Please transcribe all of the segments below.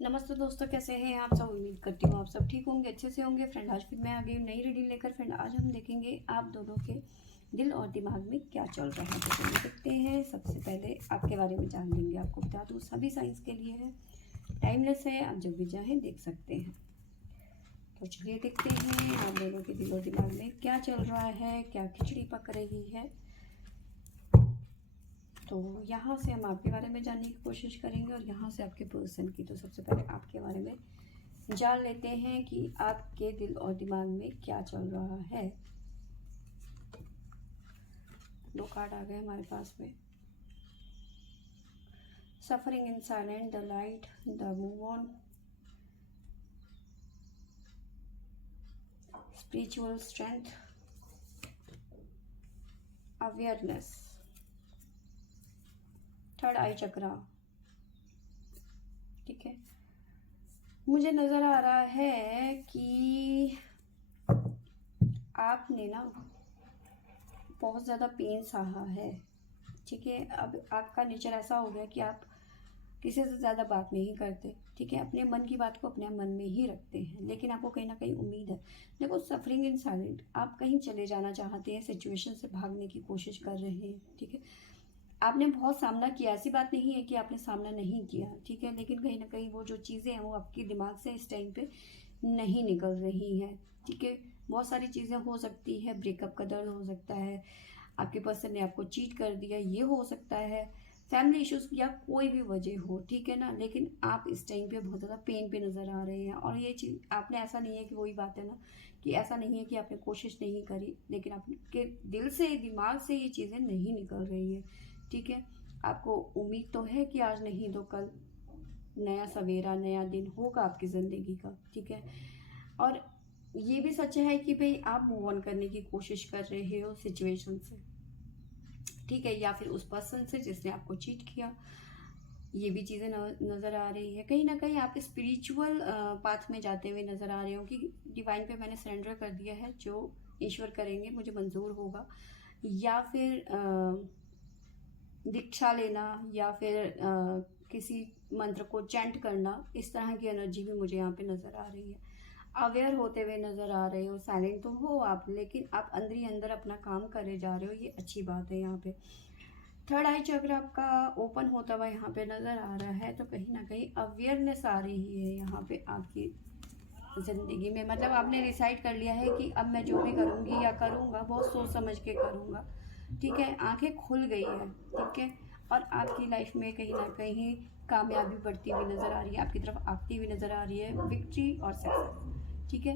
नमस्ते दोस्तों, कैसे हैं आप सब। उम्मीद करती हूँ आप सब ठीक होंगे, अच्छे से होंगे। फ्रेंड, आज फिर मैं आ गई नई रीडिंग लेकर। फ्रेंड, आज हम देखेंगे आप दोनों के दिल और दिमाग में क्या चल रहा है। तो चलिए देखते हैं। सबसे पहले आपके बारे में जान लेंगे। आपको बता दूँ, सभी साइंस के लिए है, टाइमलेस है, आप जब भी चाहें देख सकते हैं। तो चलिए देखते हैं आप दोनों के दिल और दिमाग में क्या चल रहा है, क्या खिचड़ी पक रही है। तो यहाँ से हम आपके बारे में जानने की कोशिश करेंगे और यहाँ से आपके पर्सन की। तो सबसे पहले आपके बारे में जान लेते हैं कि आपके दिल और दिमाग में क्या चल रहा है। दो कार्ड आ गए हमारे पास में। Suffering in silent, the light, the move on, spiritual strength, awareness, third eye chakra. ठीक है, मुझे नजर आ रहा है कि आपने ना बहुत ज़्यादा पेन सहा है। ठीक है, अब आपका नेचर ऐसा हो गया कि आप किसी से ज़्यादा बात नहीं करते। ठीक है, अपने मन की बात को अपने मन में ही रखते हैं, लेकिन आपको कहीं ना कहीं उम्मीद है। देखो, सफरिंग इन साइलेंट, आप कहीं चले जाना चाहते हैं, सिचुएशन से भागने की कोशिश कर रहे हैं। ठीक है, आपने बहुत सामना किया, ऐसी बात नहीं है कि आपने सामना नहीं किया। ठीक है, लेकिन कहीं ना कहीं वो जो चीज़ें हैं वो आपके दिमाग से इस टाइम पे नहीं निकल रही हैं। ठीक है, बहुत सारी चीज़ें हो सकती है। ब्रेकअप का दर्द हो सकता है, आपके पर्सन ने आपको चीट कर दिया, ये हो सकता है, फैमिली इश्यूज या कोई भी वजह हो। ठीक है ना, लेकिन आप इस टाइम पे बहुत ज़्यादा पेन पे नज़र आ रहे हैं। और ये चीज़ आपने, ऐसा नहीं है कि वही बात है ना, कि ऐसा नहीं है कि आपने कोशिश नहीं करी, लेकिन आपके दिल से दिमाग से ये चीज़ें नहीं निकल रही है। ठीक है, आपको उम्मीद तो है कि आज नहीं तो कल नया सवेरा, नया दिन होगा आपकी ज़िंदगी का। ठीक है, और ये भी सच है कि भाई आप मूव ऑन करने की कोशिश कर रहे हो सिचुएशन से। ठीक है, या फिर उस पर्सन से जिसने आपको चीट किया, ये भी चीज़ें नज़र आ रही है। कहीं ना कहीं आप स्पिरिचुअल पाथ में जाते हुए नज़र आ रहे हो कि डिवाइन पे मैंने सरेंडर कर दिया है, जो ईश्वर करेंगे मुझे मंजूर होगा। या फिर दीक्षा लेना, या फिर किसी मंत्र को चैंट करना, इस तरह की एनर्जी भी मुझे यहाँ पे नज़र आ रही है। अवेयर होते हुए नज़र आ रहे हो। साइलेंट तो हो आप, लेकिन आप अंदर ही अंदर अपना काम करे जा रहे हो, ये अच्छी बात है। यहाँ पे थर्ड आई चक्र आपका ओपन होता हुआ यहाँ पे नज़र आ रहा है। तो कहीं ना कहीं अवेयरनेस आ रही है यहाँ पे आपकी ज़िंदगी में। मतलब आपने डिसाइड कर लिया है कि अब मैं जो भी करूँगी या करूँगा बहुत सोच समझ के करूँगा। ठीक है, आंखें खुल गई है। ठीक है, और आपकी लाइफ में कहीं ना कहीं कामयाबी बढ़ती हुई नज़र आ रही है, आपकी तरफ आती हुई नज़र आ रही है, विक्ट्री और सक्सेस। ठीक है,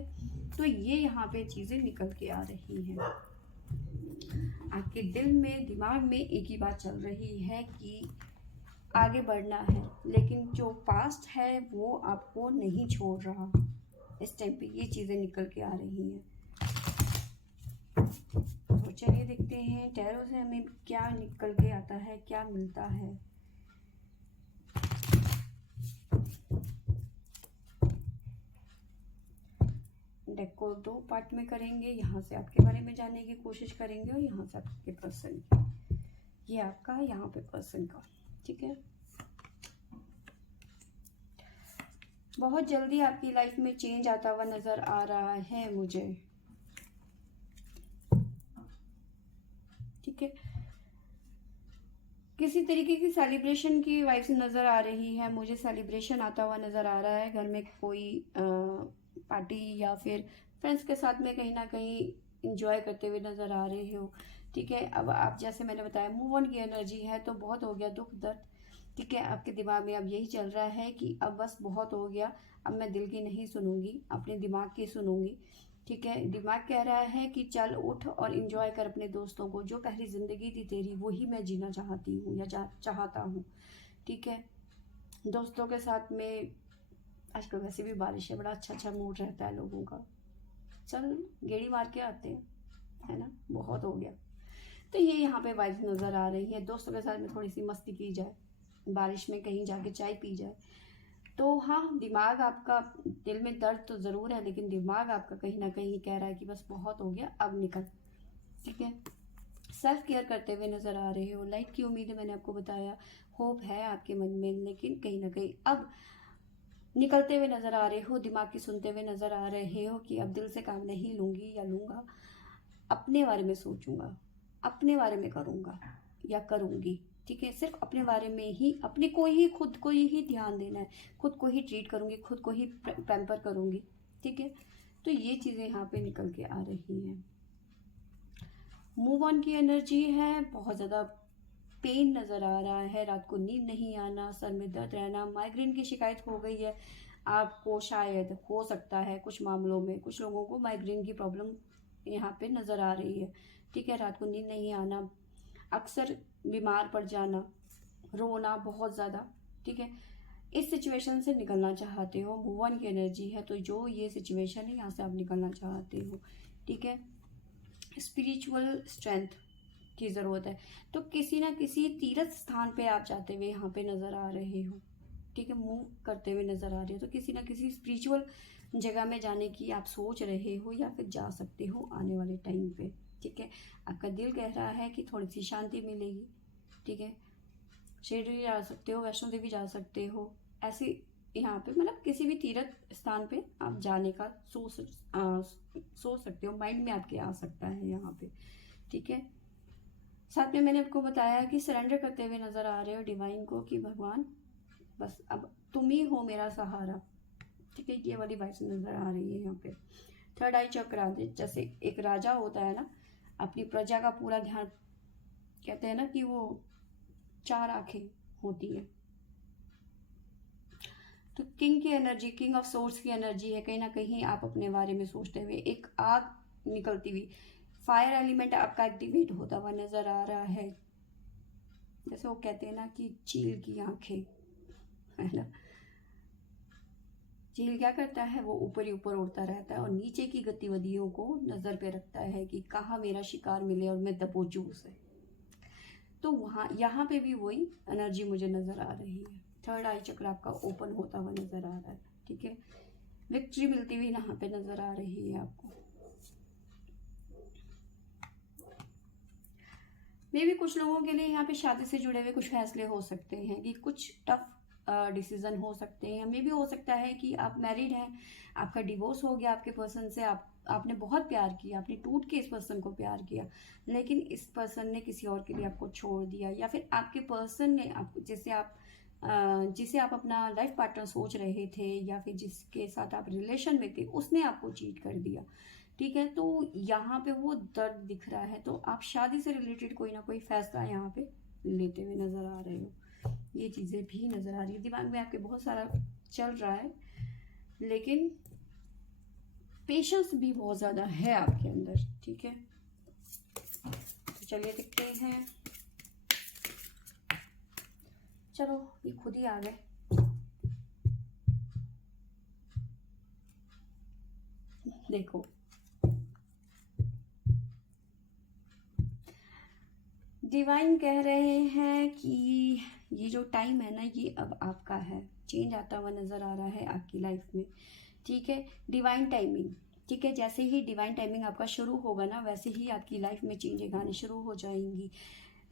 तो ये यहाँ पे चीज़ें निकल के आ रही हैं। आपके दिल में दिमाग में एक ही बात चल रही है कि आगे बढ़ना है, लेकिन जो पास्ट है वो आपको नहीं छोड़ रहा। इस टाइम पे ये चीज़ें निकल के आ रही हैं। तो चलिए देखते हैं टैरो से हमें क्या निकल के आता है, क्या मिलता है। डेक को दो पार्ट में करेंगे। यहाँ से आपके बारे में जानने की कोशिश करेंगे और यहाँ से आपके पर्सन की। ये आपका है, यहाँ पे पर्सन का। ठीक है, बहुत जल्दी आपकी लाइफ में चेंज आता हुआ नजर आ रहा है मुझे। ठीक है, किसी तरीके की सेलिब्रेशन की वाइब से नज़र आ रही है मुझे। सेलिब्रेशन आता हुआ नज़र आ रहा है, घर में कोई पार्टी या फिर फ्रेंड्स के साथ में कहीं ना कहीं इंजॉय करते हुए नज़र आ रहे हो। ठीक है, अब आप जैसे मैंने बताया मूव ऑन की एनर्जी है, तो बहुत हो गया दुख दर्द। ठीक है, आपके दिमाग में अब यही चल रहा है कि अब बस बहुत हो गया, अब मैं दिल की नहीं सुनूंगी, अपने दिमाग की सुनूंगी। ठीक है, दिमाग कह रहा है कि चल उठ और इंजॉय कर अपने दोस्तों को, जो पहली जिंदगी थी तेरी वही मैं जीना चाहती हूँ या चाहता हूँ। ठीक है, दोस्तों के साथ में आजकल वैसे भी बारिश है, बड़ा अच्छा अच्छा मूड रहता है लोगों का। चल गेड़ी मार के आते हैं, है ना, बहुत हो गया। तो ये यहाँ पे वाइब्स नज़र आ रही है। दोस्तों के साथ में थोड़ी सी मस्ती की जाए, बारिश में कहीं जाके चाय पी जाए। तो हाँ, दिमाग आपका, दिल में दर्द तो ज़रूर है, लेकिन दिमाग आपका कहीं ना कहीं कह रहा है कि बस बहुत हो गया, अब निकल। ठीक है, सेल्फ केयर करते हुए नज़र आ रहे हो। लाइट की उम्मीद है, मैंने आपको बताया, होप है आपके मन में, लेकिन कहीं ना कहीं अब निकलते हुए नज़र आ रहे हो, दिमाग की सुनते हुए नज़र आ रहे हो कि अब दिल से काम नहीं लूँगी या लूँगा, अपने बारे में सोचूंगा, अपने बारे में करूँगा या करूँगी। ठीक है, सिर्फ अपने बारे में ही, अपने को ही, खुद को ही ध्यान देना है, खुद को ही ट्रीट करूँगी, खुद को ही पैम्पर करूँगी। ठीक है, तो ये चीज़ें यहाँ पे निकल के आ रही हैं। मूव ऑन की एनर्जी है, बहुत ज़्यादा पेन नज़र आ रहा है, रात को नींद नहीं आना, सर में दर्द रहना, माइग्रेन की शिकायत हो गई है आपको, शायद हो सकता है कुछ मामलों में कुछ लोगों को माइग्रेन की प्रॉब्लम यहाँ पे नज़र आ रही है। ठीक है, रात को नींद नहीं आना, अक्सर बीमार पड़ जाना, रोना बहुत ज़्यादा। ठीक है, इस सिचुएशन से निकलना चाहते हो, मूव ऑन की एनर्जी है, तो जो ये सिचुएशन है यहाँ से आप निकलना चाहते हो। ठीक है, स्पिरिचुअल स्ट्रेंथ की ज़रूरत है, तो किसी ना किसी तीर्थ स्थान पे आप जाते हुए यहाँ पे नज़र आ रहे हो। ठीक है, मूव करते हुए नज़र आ रहे हो, तो किसी ना किसी स्पिरिचुअल जगह में जाने की आप सोच रहे हो या फिर जा सकते हो आने वाले टाइम पे। ठीक है, आपका दिल कह रहा है कि थोड़ी सी शांति मिलेगी। ठीक है, शिरडी जा सकते हो, वैष्णो देवी जा सकते हो, ऐसे यहाँ पे मतलब किसी भी तीर्थ स्थान पे आप जाने का सोच सकते हो, माइंड में आपके आ सकता है यहाँ पे। ठीक है, साथ में मैंने आपको बताया कि सरेंडर करते हुए नजर आ रहे हो डिवाइन को कि भगवान बस अब तुम ही हो मेरा सहारा। ठीक है, ये वाली वाइब्स नजर आ रही है यहाँ पे। थर्ड आई चक्र, जैसे एक राजा होता है ना, अपनी प्रजा का पूरा ध्यान, कहते हैं ना कि वो 4 आंखें होती है, तो किंग की एनर्जी, किंग ऑफ सोर्स की एनर्जी है। कहीं ना कहीं आप अपने बारे में सोचते हुए एक आग निकलती हुई, फायर एलिमेंट आपका एक्टिवेट होता हुआ नजर आ रहा है। जैसे वो कहते हैं ना कि चील की आंखें, है ना, चील क्या करता है, वो ऊपर ही ऊपर उड़ता रहता है और नीचे की गतिविधियों को नजर पे रखता है कि कहाँ मेरा शिकार मिले और मैं दबोचूं उसे। तो वहाँ यहाँ पे भी वही एनर्जी मुझे नजर आ रही है। थर्ड आई चक्र आपका ओपन होता हुआ नजर आ रहा है। ठीक है, विक्ट्री मिलती हुई यहाँ पे नजर आ रही है आपको। मे भी कुछ लोगों के लिए यहाँ पे शादी से जुड़े हुए कुछ फैसले हो सकते हैं कि कुछ टफ डिसीजन हो सकते हैं। मे भी हो सकता है कि आप मैरिड हैं, आपका डिवोर्स हो गया आपके पर्सन से, आपने बहुत प्यार किया, आपने टूट के इस पर्सन को प्यार किया, लेकिन इस पर्सन ने किसी और के लिए आपको छोड़ दिया, या फिर आपके पर्सन ने आपको, जिसे आप अपना लाइफ पार्टनर सोच रहे थे या फिर जिसके साथ आप रिलेशन में थे, उसने आपको चीट कर दिया। ठीक है, तो यहाँ पे वो दर्द दिख रहा है, तो आप शादी से रिलेटेड कोई ना कोई फैसला यहाँ पे लेते हुए नजर आ रहे हो। ये चीज़ें भी नजर आ रही है, दिमाग में आपके बहुत सारा चल रहा है, लेकिन पेशेंस भी बहुत ज़्यादा है आपके अंदर। ठीक है, तो चलिए देखते हैं। चलो, ये खुद ही आ गए। देखो, डिवाइन कह रहे हैं कि ये जो टाइम है ना, ये अब आपका है, चेंज आता हुआ नजर आ रहा है आपकी लाइफ में। ठीक है, डिवाइन टाइमिंग। ठीक है, जैसे ही डिवाइन टाइमिंग आपका शुरू होगा ना, वैसे ही आपकी लाइफ में चेंजें आनी शुरू हो जाएंगी।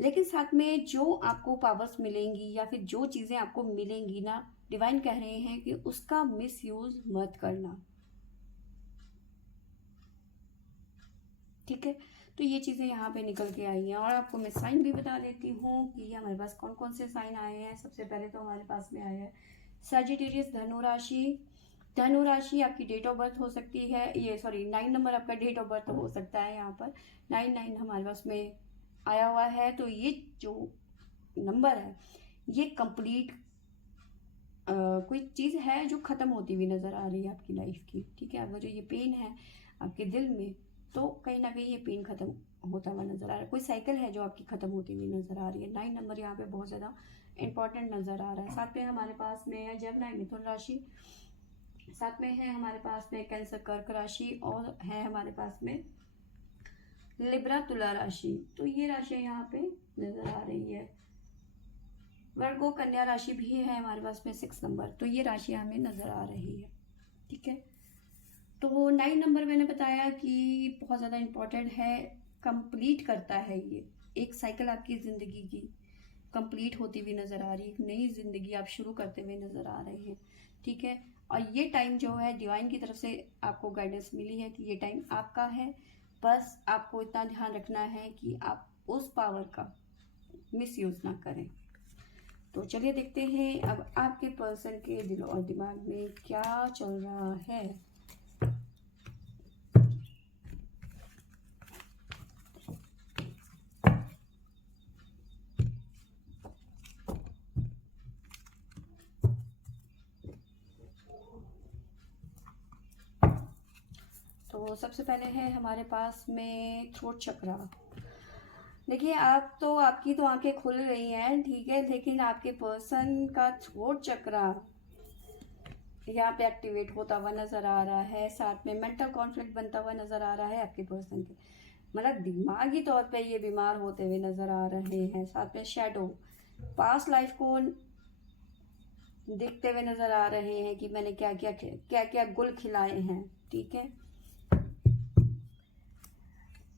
लेकिन साथ में जो आपको पावर्स मिलेंगी या फिर जो चीज़ें आपको मिलेंगी ना, डिवाइन कह रहे हैं कि उसका मिस यूज मत करना। ठीक है, तो ये चीज़ें यहाँ पे निकल के आई हैं। और आपको मैं साइन भी बता देती हूँ कि हमारे पास कौन कौन से साइन आए हैं। सबसे पहले तो हमारे पास में आया है सजिटेरियस, धनु राशि। धनु राशि आपकी डेट ऑफ बर्थ हो सकती है, ये सॉरी 9 नंबर आपका डेट ऑफ बर्थ हो सकता है। यहाँ पर 9 हमारे पास में आया हुआ है, तो ये जो नंबर है ये कंप्लीट कोई चीज़ है जो ख़त्म होती हुई नज़र आ रही है आपकी लाइफ की। ठीक है, अगर जो ये पेन है आपके दिल में, तो कहीं ना कहीं ये पेन खत्म होता हुआ नजर आ रहा है, कोई साइकिल है जो आपकी खत्म होती हुई नजर आ रही है। 9 नंबर यहाँ पे बहुत ज़्यादा इंपॉर्टेंट नजर आ रहा है। साथ में हमारे पास में है जमना, मिथुन राशि, साथ में है हमारे पास में कैंसर, कर्क राशि, और है हमारे पास में लिब्रा, तुला राशि। तो ये राशियाँ यहाँ पे नजर आ रही है। वर्गो, कन्या राशि भी है हमारे पास में 6 नंबर, तो ये राशियाँ हमें नजर आ रही है। ठीक है, तो 9 नंबर मैंने बताया कि बहुत ज़्यादा इम्पोर्टेंट है, कंप्लीट करता है ये एक साइकिल आपकी ज़िंदगी की। कंप्लीट होती हुई नज़र आ रही है, एक नई ज़िंदगी आप शुरू करते हुए नज़र आ रहे हैं, ठीक है। और ये टाइम जो है डिवाइन की तरफ से आपको गाइडेंस मिली है कि ये टाइम आपका है। बस आपको इतना ध्यान रखना है कि आप उस पावर का मिसयूज़ ना करें। तो चलिए देखते हैं अब आपके पर्सन के दिल और दिमाग में क्या चल रहा है। तो सबसे पहले है हमारे पास में थ्रोट चक्रा। देखिए आप तो आपकी तो आंखें खुल गई हैं, ठीक है, लेकिन आपके पर्सन का थ्रोट चक्रा यहाँ पे एक्टिवेट होता हुआ नजर आ रहा है। साथ में मेंटल कॉन्फ्लिक्ट बनता हुआ नजर आ रहा है आपके पर्सन के, मतलब दिमागी तौर पे ये बीमार होते हुए नजर आ रहे हैं। साथ में शैडो पास्ट लाइफ को देखते हुए नजर आ रहे हैं कि मैंने क्या क्या गुल खिलाए हैं, ठीक है।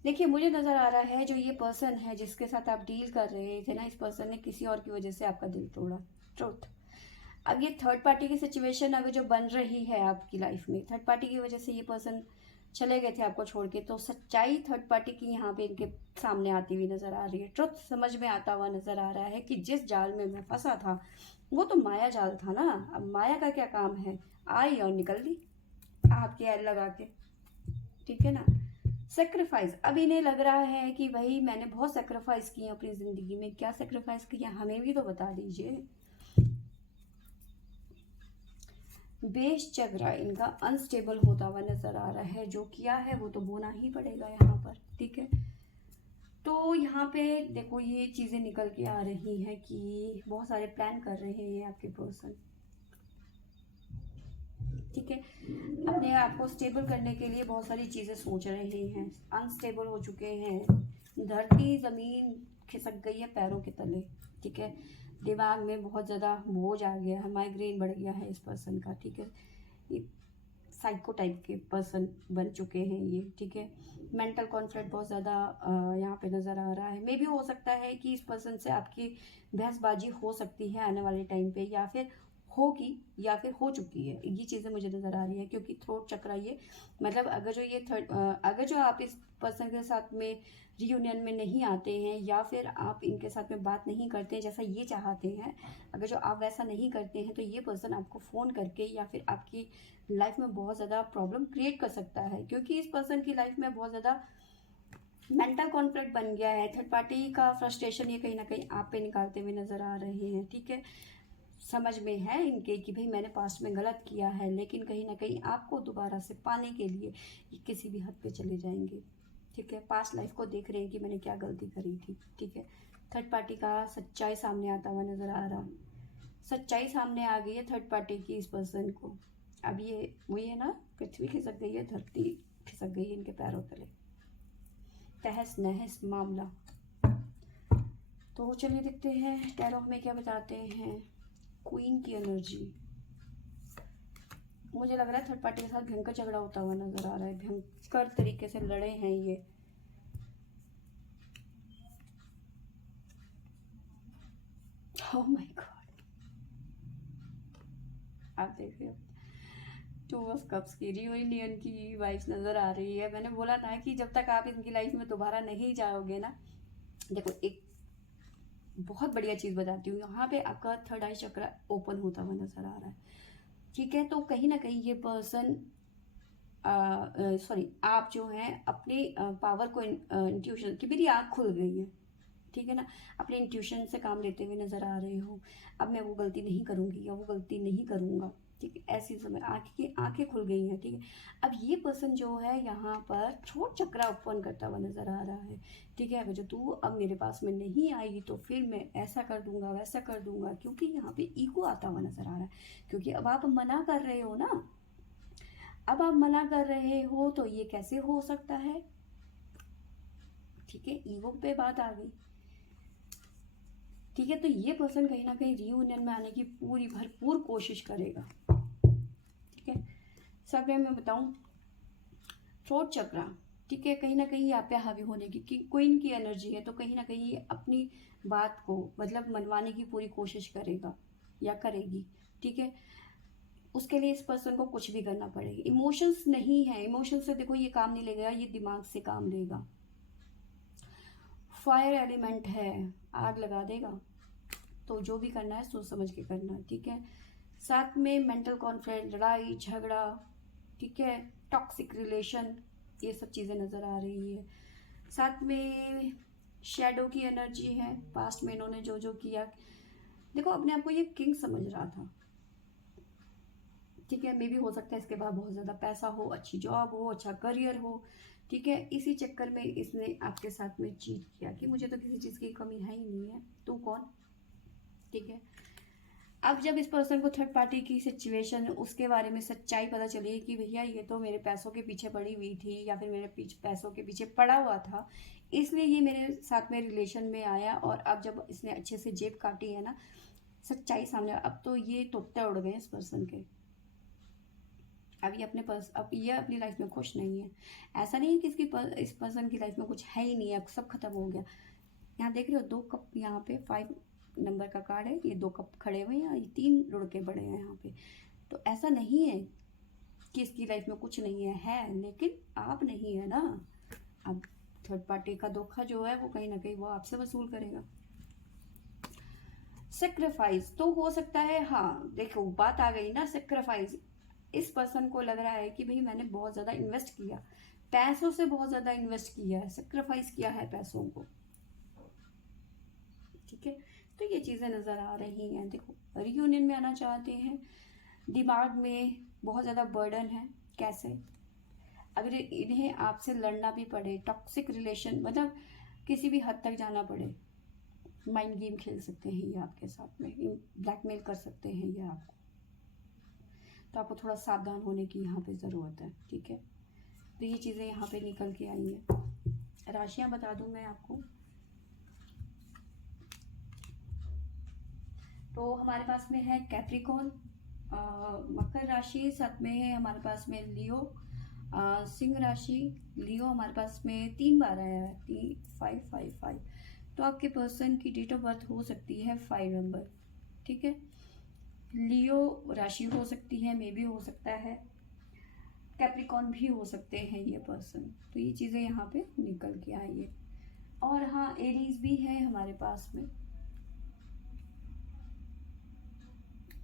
देखिए मुझे नजर आ रहा है जो ये पर्सन है जिसके साथ आप डील कर रहे थे ना, इस पर्सन ने किसी और की वजह से आपका दिल तोड़ा। ट्रुथ। अब ये थर्ड पार्टी की सिचुएशन अगर जो बन रही है आपकी लाइफ में, थर्ड पार्टी की वजह से ये पर्सन चले गए थे आपको छोड़ के, तो सच्चाई थर्ड पार्टी की यहाँ पे इनके सामने आती हुई नजर आ रही है। ट्रुथ समझ में आता हुआ नजर आ रहा है कि जिस जाल में मैं फंसा था वो तो माया जाल था ना। अब माया का क्या काम है, आई और निकल ली आपके एल लगा के, ठीक है ना। सेक्रीफाइस, अब इन्हें लग रहा है कि भाई मैंने बहुत सेक्रीफाइस किया अपनी जिंदगी में। क्या सेक्रीफाइस किया हमें भी तो बता दीजिए। बेस चक्रा इनका अनस्टेबल होता हुआ नजर आ रहा है, जो किया है वो तो बोना ही पड़ेगा यहाँ पर, ठीक है। तो यहाँ पे देखो ये चीजें निकल के आ रही हैं कि बहुत सारे प्लान कर रहे हैं आपके पर्सन, ठीक है। अपने आप को स्टेबल करने के लिए बहुत सारी चीजें सोच रहे हैं, अनस्टेबल हो चुके हैं। धरती जमीन खिसक गई है पैरों के तले, ठीक है। दिमाग में बहुत ज़्यादा बोझ आ गया है, माइग्रेन बढ़ गया है इस पर्सन का, ठीक है। ये साइको टाइप के पर्सन बन चुके हैं ये, ठीक है। मेंटल कॉन्फ्लिक्ट बहुत ज़्यादा यहाँ पे नज़र आ रहा है। मे भी हो सकता है कि इस पर्सन से आपकी बहसबाजी हो सकती है आने वाले टाइम पे, या फिर होगी या फिर हो चुकी है, ये चीज़ें मुझे नज़र आ रही है। क्योंकि थ्रोट चक्रा ये मतलब अगर जो आप इस पर्सन के साथ में रियूनियन में नहीं आते हैं, या फिर आप इनके साथ में बात नहीं करते हैं जैसा ये चाहते हैं, अगर जो आप वैसा नहीं करते हैं, तो ये पर्सन आपको फ़ोन करके या फिर आपकी लाइफ में बहुत ज़्यादा प्रॉब्लम क्रिएट कर सकता है। क्योंकि इस पर्सन की लाइफ में बहुत ज़्यादा मेंटल कॉन्फ्लिक्ट बन गया है। थर्ड पार्टी का फ्रस्ट्रेशन ये कहीं ना कहीं आप पे निकालते हुए नज़र आ रहे हैं, ठीक है। समझ में है इनके कि भाई मैंने पास्ट में गलत किया है, लेकिन कहीं ना कहीं आपको दोबारा से पाने के लिए ये किसी भी हद पे चले जाएंगे, ठीक है। पास्ट लाइफ को देख रहे हैं कि मैंने क्या गलती करी थी, ठीक है। थर्ड पार्टी का सच्चाई सामने आता हुआ नजर आ रहा, सच्चाई सामने आ गई है थर्ड पार्टी की इस पर्सन को। अब ये वही है ना, पृथ्वी खिसक गई है, धरती खिसक गई है इनके पैरों तले, तहस नहस मामला। तो चलिए देखते हैं टैरो हमें क्या बताते हैं। क्वीन की एनर्जी, मुझे लग रहा है थर्ड पार्टी के साथ भयंकर झगड़ा होता हुआ नजर आ रहा है, भयंकर तरीके से लड़े हैं ये। ओह माय गॉड, आप देखिए टू ऑफ कप्स की रियूनियन की वाइब्स नजर आ रही है। मैंने बोला था कि जब तक आप इनकी लाइफ में दोबारा नहीं जाओगे ना, देखो एक बहुत बढ़िया चीज बताती हूँ, यहाँ पे आपका थर्ड आई चक्र ओपन होता हुआ नजर आ रहा है, ठीक है। तो कहीं ना कहीं ये पर्सन सॉरी आप जो हैं अपने पावर को इंट्यूशन की मेरी आँख खुल गई है, ठीक है ना, अपने इंट्यूशन से काम लेते हुए नजर आ रहे हो। अब मैं वो गलती नहीं करूंगी या वो गलती नहीं करूंगा, ठीक है। ऐसी समय आंखें खुल गई हैं, ठीक है। अब ये पर्सन जो है यहाँ पर थ्रोट चक्रा ओपन करता हुआ नजर आ रहा है, ठीक है। अगर जो तू अब मेरे पास में नहीं आई तो फिर मैं ऐसा कर दूंगा वैसा कर दूंगा, क्योंकि यहाँ पे ईगो आता हुआ नजर आ रहा है। क्योंकि अब आप मना कर रहे हो ना, अब आप मना कर रहे हो तो ये कैसे हो सकता है, ठीक है। ईगो पे बात आ गई, ठीक है। तो ये पर्सन कहीं ना कहीं रियूनियन में आने की पूरी भरपूर कोशिश करेगा, ठीक है। सब मैं बताऊं थ्रोट चक्रा ठीक है, कहीं ना कहीं आप पे हावी होने की, कि क्वीन की एनर्जी है, तो कहीं ना कहीं अपनी बात को मतलब मनवाने की पूरी कोशिश करेगा या करेगी। ठीक है, उसके लिए इस पर्सन को कुछ भी करना पड़ेगा। इमोशंस नहीं है, इमोशन से देखो ये काम नहीं लेगा, ये दिमाग से काम लेगा। फायर एलिमेंट है, आग लगा देगा। तो जो भी करना है सोच समझ के करना है। ठीक है, साथ में मेंटल कॉन्फ्लिक्ट, लड़ाई झगड़ा, ठीक है, टॉक्सिक रिलेशन, ये सब चीज़ें नज़र आ रही है। साथ में शैडो की एनर्जी है, पास्ट में इन्होंने जो जो किया, देखो अपने आप को ये किंग समझ रहा था। ठीक है, मे भी हो सकता है इसके बाद बहुत ज़्यादा पैसा हो, अच्छी जॉब हो, अच्छा करियर हो। ठीक है, इसी चक्कर में इसने आपके साथ में चीट किया कि मुझे तो किसी चीज़ की कमी है ही नहीं है, तू कौन। ठीक है, अब जब इस पर्सन को थर्ड पार्टी की सिचुएशन, उसके बारे में सच्चाई पता चली कि भैया ये तो मेरे पैसों के पीछे पड़ी हुई थी, या फिर मेरे पैसों के पीछे पड़ा हुआ था, इसलिए ये मेरे साथ में रिलेशन में आया, और अब जब इसने अच्छे से जेब काटी है ना, सच्चाई सामने, अब तो ये तोते उड़ गए इस पर्सन के। अब ये अब ये अपनी लाइफ में खुश नहीं है। ऐसा नहीं है कि इस पर्सन की लाइफ में कुछ है ही नहीं है, सब खत्म हो गया। यहाँ देख रहे हो 2 कप, यहाँ पे 5 नंबर का कार्ड है, ये 2 कप खड़े हुए हैं, ये 3 लुढ़के बड़े हैं यहाँ पे। तो ऐसा नहीं है कि इसकी लाइफ में कुछ नहीं है, लेकिन आप नहीं है ना। अब थर्ड पार्टी का धोखा जो है वो कहीं ना कहीं वो आपसे वसूल करेगा। सेक्रीफाइस तो हो सकता है, हाँ देखो बात आ गई ना, सेक्रीफाइस। इस पर्सन को लग रहा है कि भाई मैंने बहुत ज़्यादा इन्वेस्ट किया, पैसों से बहुत ज़्यादा इन्वेस्ट किया है, सेक्रीफाइस किया है पैसों को। ठीक है, तो ये चीज़ें नज़र आ रही हैं। देखो रियूनियन में आना चाहते हैं, दिमाग में बहुत ज़्यादा बर्डन है। कैसे, अगर इन्हें आपसे लड़ना भी पड़े, टॉक्सिक रिलेशन मतलब किसी भी हद तक जाना पड़े, माइंड गेम खेल सकते हैं ये आपके साथ में, ब्लैकमेल कर सकते हैं ये आपको। तो आपको थोड़ा सावधान होने की यहाँ पे ज़रूरत है। ठीक है, तो ये चीज़ें यहाँ पे निकल के आई हैं। राशियाँ बता दूँ मैं आपको, तो हमारे पास में है कैप्रिकॉर्न, मकर राशि, साथ में है हमारे पास में लियो, सिंह राशि, लियो हमारे पास में 3 बार आया है, 555। तो आपके पर्सन की डेट ऑफ बर्थ हो सकती है 5 नंबर। ठीक है, लियो राशि हो सकती है, मे भी हो सकता है, कैप्रिकॉर्न भी हो सकते हैं ये पर्सन। तो ये चीज़ें यहाँ पे निकल के आई है। और हाँ, एरीज भी है हमारे पास में,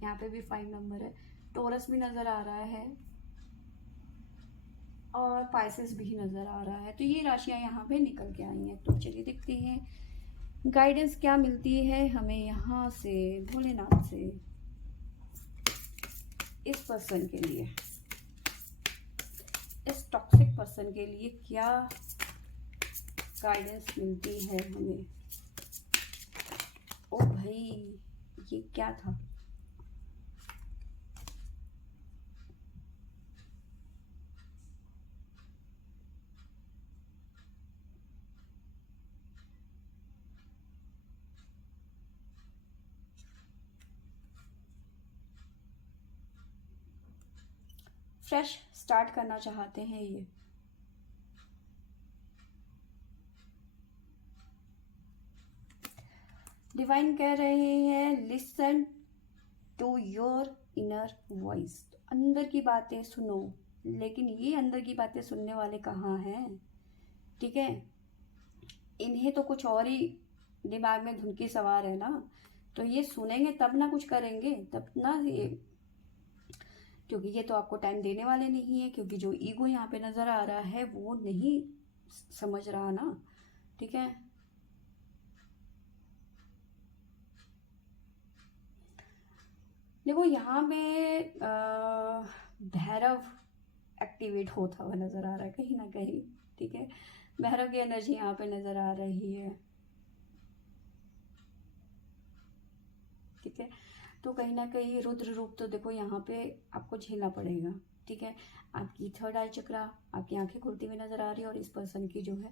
यहाँ पे भी 5 नंबर है, टोरस भी नज़र आ रहा है, और पाइसेस भी नज़र आ रहा है। तो ये राशियाँ यहाँ पे निकल के आई हैं। तो चलिए देखते हैं गाइडेंस क्या मिलती है हमें यहाँ से, भोलेनाथ से, इस पर्सन के लिए, इस टॉक्सिक पर्सन के लिए क्या गाइडेंस मिलती है हमें। ओ भाई, ये क्या था, फ्रेश स्टार्ट करना चाहते हैं ये। डिवाइन कह रहे हैं listen to your inner voice, अंदर की बातें सुनो। लेकिन ये अंदर की बातें सुनने वाले कहाँ हैं। ठीक है, इन्हें तो कुछ और ही दिमाग में धुन की सवार है ना, तो ये सुनेंगे तब ना कुछ करेंगे, तब ना ये, क्योंकि ये तो आपको टाइम देने वाले नहीं है, क्योंकि जो ईगो यहाँ पे नज़र आ रहा है वो नहीं समझ रहा ना। ठीक है, देखो यहाँ पे भैरव एक्टिवेट होता हुआ नज़र आ रहा है कहीं ना कहीं। ठीक है, भैरव की एनर्जी यहाँ पे नज़र आ रही है। ठीक है, तो कहीं ना कहीं रुद्र रूप तो देखो यहाँ पे आपको झेलना पड़ेगा। ठीक है, आपकी थर्ड आई चक्रा, आपकी आंखें खुलती हुई नज़र आ रही है, और इस पर्सन की जो है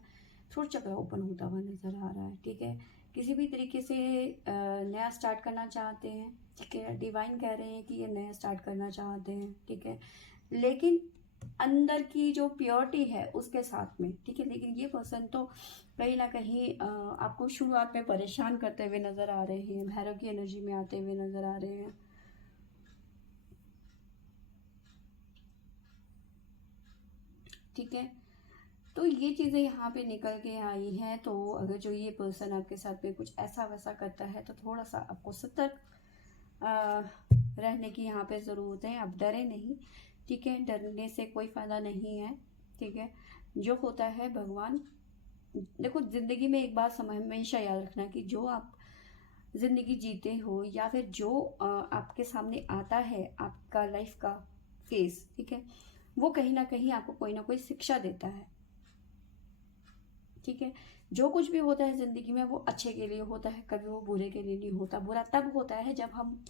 थ्रोट चक्रा ओपन होता हुआ नज़र आ रहा है। ठीक है, किसी भी तरीके से नया स्टार्ट करना चाहते हैं। ठीक है, डिवाइन कह रहे हैं कि ये नया स्टार्ट करना चाहते हैं। ठीक है, लेकिन अंदर की जो प्योरिटी है उसके साथ में, ठीक है। लेकिन ये पर्सन तो कहीं ना कहीं आपको शुरुआत में परेशान करते हुए नजर आ रहे हैं, भैरव की एनर्जी में आते हुए नजर आ रहे हैं। ठीक है, तो ये चीज़ें यहाँ पे निकल के आई हैं। तो अगर जो ये पर्सन आपके साथ में कुछ ऐसा वैसा करता है तो थोड़ा सा आपको सतर्क रहने की यहाँ पे ज़रूरत है। आप डरे नहीं, ठीक है, डरने से कोई फ़ायदा नहीं है, ठीक है। जो होता है भगवान, देखो ज़िंदगी में एक बात हमेशा याद रखना कि जो आप ज़िंदगी जीते हो या फिर जो आपके सामने आता है आपका लाइफ का फेस, ठीक है, वो कहीं ना कहीं आपको कोई ना कोई शिक्षा देता है, ठीक है। जो कुछ भी होता है ज़िंदगी में वो अच्छे के लिए होता है, कभी वो बुरे के लिए नहीं होता। बुरा तब होता है जब हम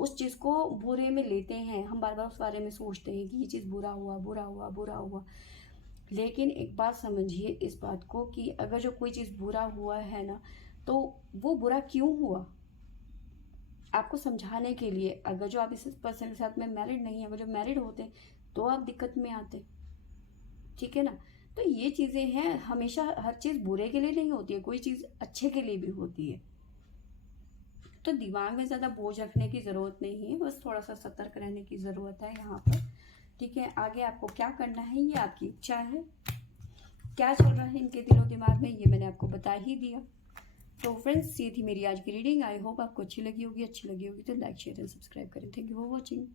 उस चीज़ को बुरे में लेते हैं, हम बार बार उस बारे में सोचते हैं कि ये चीज़ बुरा हुआ, बुरा हुआ, बुरा हुआ। लेकिन एक बात समझिए इस बात को कि अगर जो कोई चीज़ बुरा हुआ है ना, तो वो बुरा क्यों हुआ आपको समझाने के लिए। अगर जो आप इस पर्सन के साथ में मैरिड नहीं है, अगर जो मैरिड होते तो आप दिक्कत में आते, ठीक है ना। तो ये चीज़ें हैं, हमेशा हर चीज़ बुरे के लिए नहीं होती है, कोई चीज़ अच्छे के लिए भी होती है। तो दिमाग में ज़्यादा बोझ रखने की ज़रूरत नहीं है, बस थोड़ा सा सतर्क रहने की ज़रूरत है यहाँ पर, ठीक है। आगे आपको क्या करना है ये आपकी इच्छा है। क्या चल रहा है इनके दिलो दिमाग में ये मैंने आपको बता ही दिया। तो फ्रेंड्स, ये थी मेरी आज की रीडिंग। आई होप आपको अच्छी लगी होगी। अच्छी लगी होगी तो लाइक शेयर एंड सब्सक्राइब करें। Thank you for watching.